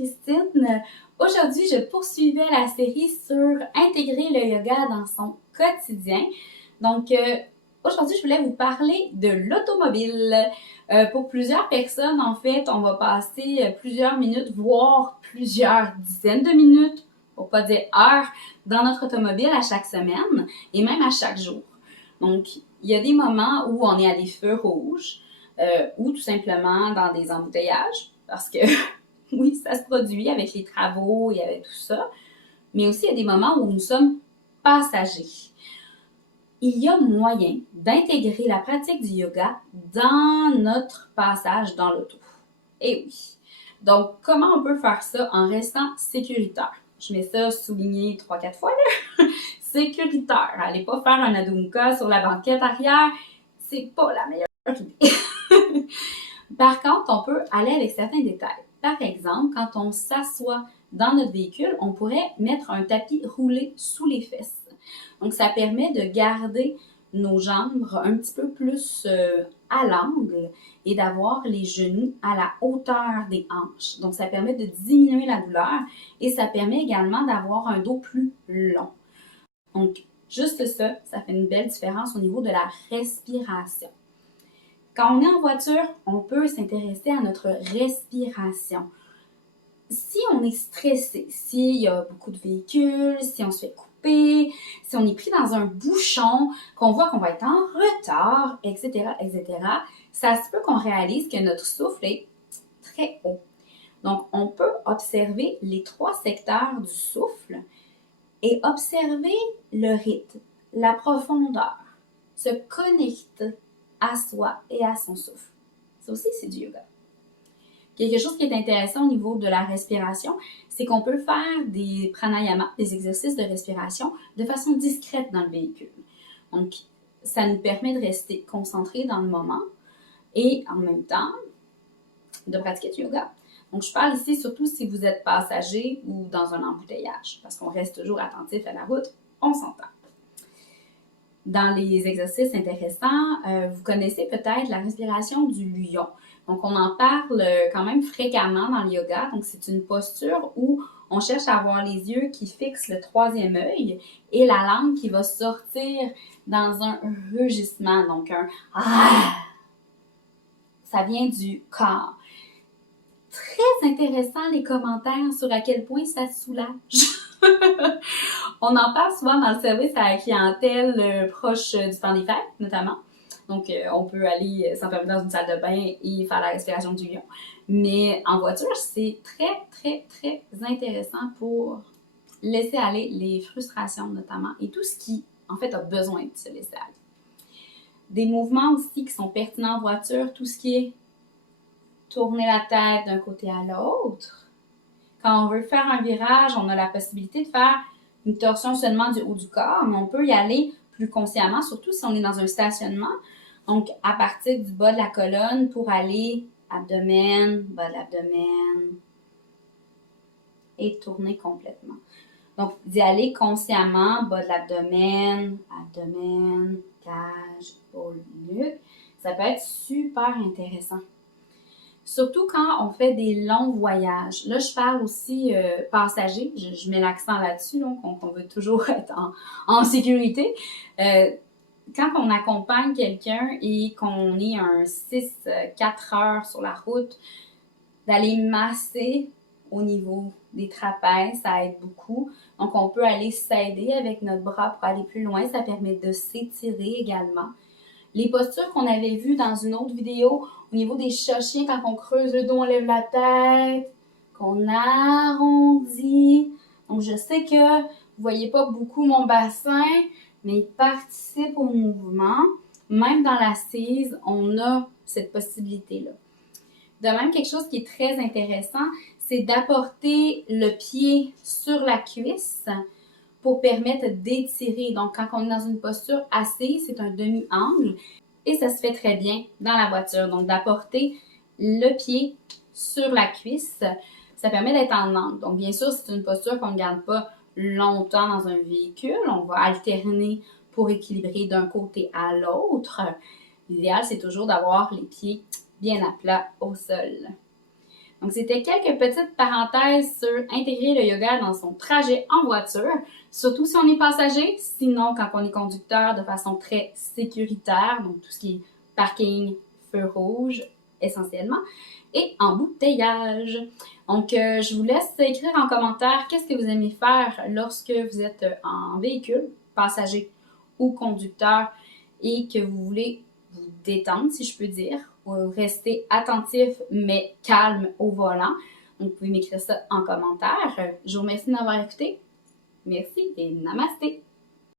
Christine. Aujourd'hui, je poursuivais la série sur intégrer le yoga dans son quotidien. Donc, aujourd'hui, je voulais vous parler de l'automobile. Pour plusieurs personnes, en fait, on va passer plusieurs minutes, voire plusieurs dizaines de minutes, pour pas dire heures, dans notre automobile à chaque semaine et même à chaque jour. Donc, il y a des moments où on est à des feux rouges ou tout simplement dans des embouteillages parce que oui, ça se produit avec les travaux et avec tout ça, mais aussi il y a des moments où nous sommes passagers. Il y a moyen d'intégrer la pratique du yoga dans notre passage dans l'auto. Eh oui. Donc, comment on peut faire ça en restant sécuritaire? Je mets ça souligné 3-4 fois, là. Sécuritaire. Allez pas faire un adunka sur la banquette arrière. C'est pas la meilleure idée. Par contre, on peut aller avec certains détails. Par exemple, quand on s'assoit dans notre véhicule, on pourrait mettre un tapis roulé sous les fesses. Donc, ça permet de garder nos jambes un petit peu plus à l'angle et d'avoir les genoux à la hauteur des hanches. Donc, ça permet de diminuer la douleur et ça permet également d'avoir un dos plus long. Donc, juste ça, ça fait une belle différence au niveau de la respiration. Quand on est en voiture, on peut s'intéresser à notre respiration. Si on est stressé, s'il y a beaucoup de véhicules, si on se fait couper, si on est pris dans un bouchon, qu'on voit qu'on va être en retard, etc., ça se peut qu'on réalise que notre souffle est très haut. Donc, on peut observer les 3 secteurs du souffle et observer le rythme, la profondeur, se connecter à soi et à son souffle. Ça aussi, c'est du yoga. Quelque chose qui est intéressant au niveau de la respiration, c'est qu'on peut faire des pranayamas, des exercices de respiration, de façon discrète dans le véhicule. Donc, ça nous permet de rester concentrés dans le moment et en même temps de pratiquer du yoga. Donc, je parle ici surtout si vous êtes passager ou dans un embouteillage, parce qu'on reste toujours attentif à la route, on s'entend. Dans les exercices intéressants, vous connaissez peut-être la respiration du lion. Donc, on en parle quand même fréquemment dans le yoga. Donc, c'est une posture où on cherche à avoir les yeux qui fixent le 3e œil et la langue qui va sortir dans un rugissement. Donc, un « ah ». Ça vient du corps. Très intéressant les commentaires sur à quel point ça soulage. On en parle souvent dans le service à la clientèle proche du temps des fêtes, notamment. Donc, on peut aller s'enfermer dans une salle de bain et faire la respiration du lion. Mais en voiture, c'est très intéressant pour laisser aller les frustrations, notamment, et tout ce qui, en fait, a besoin de se laisser aller. Des mouvements aussi qui sont pertinents en voiture, tout ce qui est tourner la tête d'un côté à l'autre. Quand on veut faire un virage, on a la possibilité de faire une torsion seulement du haut du corps, mais on peut y aller plus consciemment, surtout si on est dans un stationnement. Donc, à partir du bas de la colonne pour aller abdomen, bas de l'abdomen et tourner complètement. Donc, d'y aller consciemment, bas de l'abdomen, abdomen, cage, épaule, nuque, ça peut être super intéressant. Surtout quand on fait des longs voyages. Là, je parle aussi passager. Je mets l'accent là-dessus, donc on veut toujours être en sécurité. Quand on accompagne quelqu'un et qu'on est un 6-4 heures sur la route, d'aller masser au niveau des trapèzes, ça aide beaucoup. Donc, on peut aller s'aider avec notre bras pour aller plus loin. Ça permet de s'étirer également. Les postures qu'on avait vues dans une autre vidéo, au niveau des chats-chiens, quand on creuse le dos, on lève la tête, qu'on arrondit. Donc, je sais que vous ne voyez pas beaucoup mon bassin, mais il participe au mouvement. Même dans l'assise, on a cette possibilité-là. De même, quelque chose qui est très intéressant, c'est d'apporter le pied sur la cuisse pour permettre d'étirer. Donc, quand on est dans une posture assise, c'est un demi-angle et ça se fait très bien dans la voiture. Donc, d'apporter le pied sur la cuisse, ça permet d'être en angle. Donc, bien sûr, c'est une posture qu'on ne garde pas longtemps dans un véhicule. On va alterner pour équilibrer d'un côté à l'autre. L'idéal, c'est toujours d'avoir les pieds bien à plat au sol. Donc, c'était quelques petites parenthèses sur intégrer le yoga dans son trajet en voiture, surtout si on est passager, sinon quand on est conducteur de façon très sécuritaire, donc tout ce qui est parking, feu rouge essentiellement, et embouteillage. Donc, je vous laisse écrire en commentaire qu'est-ce que vous aimez faire lorsque vous êtes en véhicule, passager ou conducteur, et que vous voulez vous détendre, si je peux dire, ou rester attentif mais calme au volant. Donc, vous pouvez m'écrire ça en commentaire. Je vous remercie de m'avoir écouté. Merci et namasté!